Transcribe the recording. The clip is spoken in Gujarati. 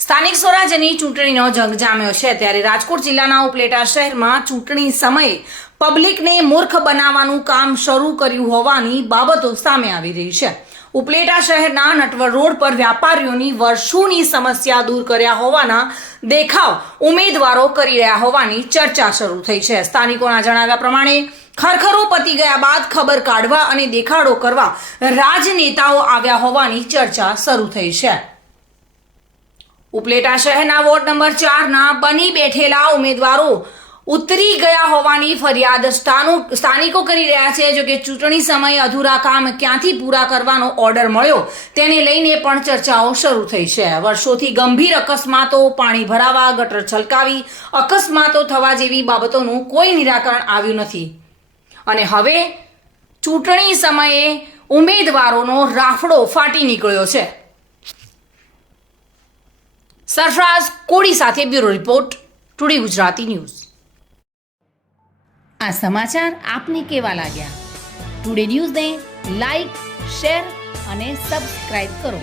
સ્થાનિક સ્વરાજ્યની ચૂંટણીનો જંગ જામ્યો છે ત્યારે રાજકોટ જિલ્લાના ઉપલેટા શહેરમાં ચૂંટણી સમયે પબ્લિકને મૂર્ખ બનાવવાનું કામ શરૂ કર્યું હોવાની બાબતો સામે આવી રહી છે। ઉપલેટા શહેરના નટવર રોડ પર વ્યાપારીઓની વર્ષોની સમસ્યા દૂર કર્યા હોવાના દેખાવ ઉમેદવારો કરી રહ્યા હોવાની ચર્ચા શરૂ થઈ છે। સ્થાનિકોના જણાવ્યા પ્રમાણે ખરખરો પતી ગયા બાદ ખબર કાઢવા અને દેખાડો કરવા રાજનેતાઓ આવ્યા હોવાની ચર્ચા શરૂ થઈ છે। ઉપલેટા શહેરના વોર્ડ નંબર 4ના બની બેઠેલા ઉમેદવારો ઉતરી ગયા હોવાની ફરિયાદ સ્થાનિકો કરી રહ્યા છે। જો કે ચૂંટણી સમયે અધૂરા કામ ક્યાંથી પૂરા કરવાનો ઓર્ડર મળ્યો તેને લઈને પણ ચર્ચાઓ શરૂ થઈ છે। વર્ષોથી ગંભીર અકસ્માતો, પાણી ભરાવા, ગટર છલકાવી અકસ્માતો થવા જેવી બાબતોનું કોઈ નિરાકરણ આવ્યું નથી અને હવે ચૂંટણી સમયે ઉમેદવારોનો રાફડો ફાટી નીકળ્યો છે। સરફરાઝ કોડી સાથે bureau report, today Gujarati news. આ સમાચાર આપને કેવા લાગ્યા? ટુડે ન્યૂઝને લાઈક, શેર અને સબસ્ક્રાઇબ કરો।